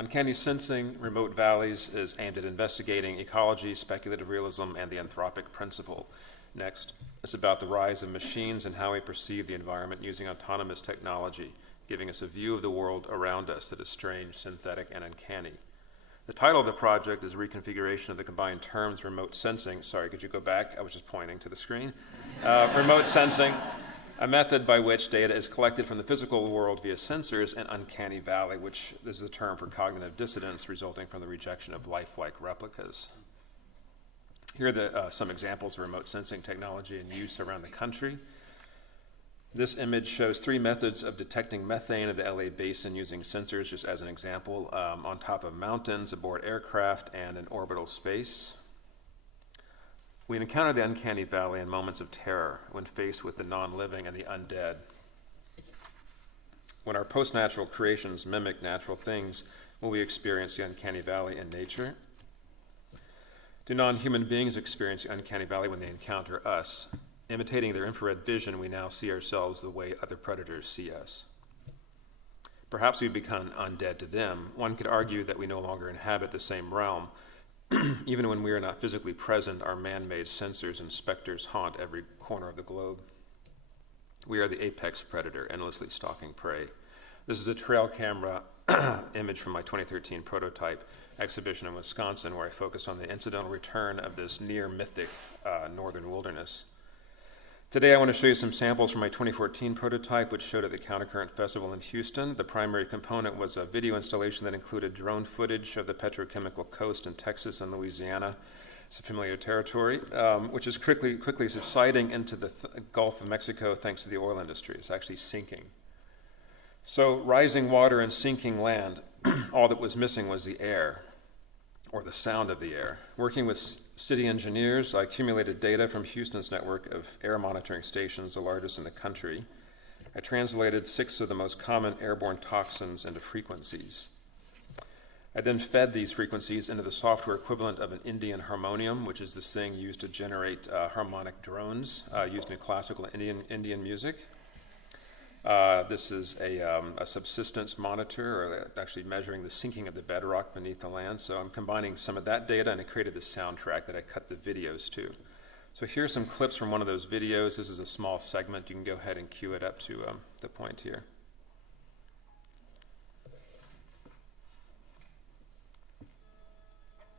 Uncanny Sensing Remote Valleys is aimed at investigating ecology, speculative realism, and the anthropic principle. Next, it's about the rise of machines and how we perceive the environment using autonomous technology, giving us a view of the world around us that is strange, synthetic, and uncanny. The title of the project is Reconfiguration of the Combined Terms Remote Sensing. Sorry, could you go back? I was just pointing to the screen. Remote Sensing, a method by which data is collected from the physical world via sensors, and Uncanny Valley, which is the term for cognitive dissonance resulting from the rejection of lifelike replicas. Here are some examples of remote sensing technology in use around the country. This image shows 3 methods of detecting methane in the LA basin using sensors, just as an example, on top of mountains, aboard aircraft, and in orbital space. We encounter the uncanny valley in moments of terror when faced with the non-living and the undead. When our post-natural creations mimic natural things, will we experience the uncanny valley in nature? Do non-human beings experience the uncanny valley when they encounter us? Imitating their infrared vision, we now see ourselves the way other predators see us. Perhaps we become undead to them. One could argue that we no longer inhabit the same realm. Even when we are not physically present, our man-made sensors and specters haunt every corner of the globe. We are the apex predator, endlessly stalking prey. This is a trail camera image from my 2013 prototype exhibition in Wisconsin, where I focused on the incidental return of this near-mythic northern wilderness. Today I want to show you some samples from my 2014 prototype, which showed at the Countercurrent Festival in Houston. The primary component was a video installation that included drone footage of the petrochemical coast in Texas and Louisiana, some familiar territory, which is quickly subsiding into the Gulf of Mexico thanks to the oil industry. It's actually sinking. So rising water and sinking land, all that was missing was the air, or the sound of the air. Working with city engineers, I accumulated data from Houston's network of air monitoring stations, the largest in the country. I translated 6 of the most common airborne toxins into frequencies. I then fed these frequencies into the software equivalent of an Indian harmonium, which is this thing used to generate harmonic drones used in classical Indian music. This is a subsistence monitor, or actually measuring the sinking of the bedrock beneath the land. So I'm combining some of that data, and I created this soundtrack that I cut the videos to. So here's some clips from one of those videos. This is a small segment. You can go ahead and cue it up to the point here.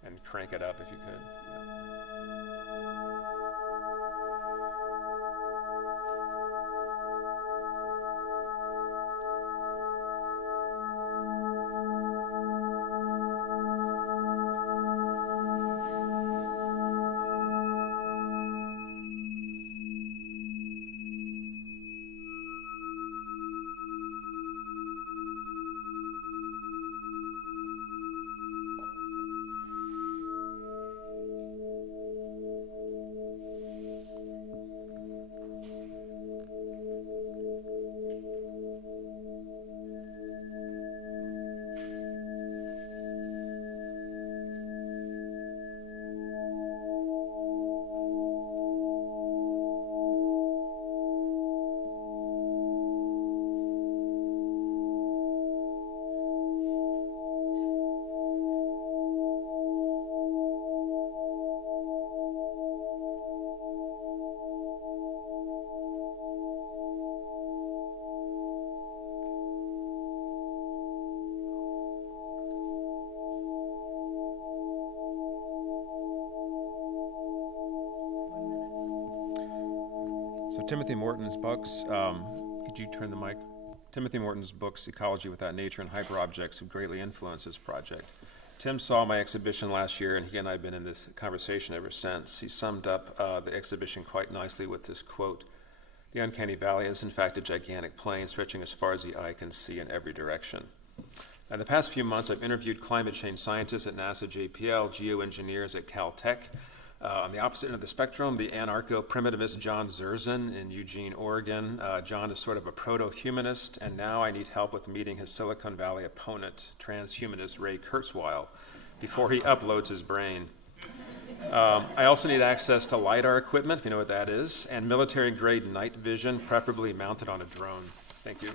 And crank it up if you could. So Timothy Morton's books, could you turn the mic? Timothy Morton's books, Ecology Without Nature and Hyperobjects, have greatly influenced this project. Tim saw my exhibition last year, and he and I have been in this conversation ever since. He summed up the exhibition quite nicely with this quote: "The uncanny valley is in fact a gigantic plain stretching as far as the eye can see in every direction." In the past few months, I've interviewed climate change scientists at NASA JPL, geoengineers at Caltech. On the opposite end of the spectrum, the anarcho-primitivist John Zerzan in Eugene, Oregon. John is sort of a proto-humanist, and now I need help with meeting his Silicon Valley opponent, transhumanist Ray Kurzweil, before he uploads his brain. I also need access to LiDAR equipment, if you know what that is, and military-grade night vision, preferably mounted on a drone. Thank you.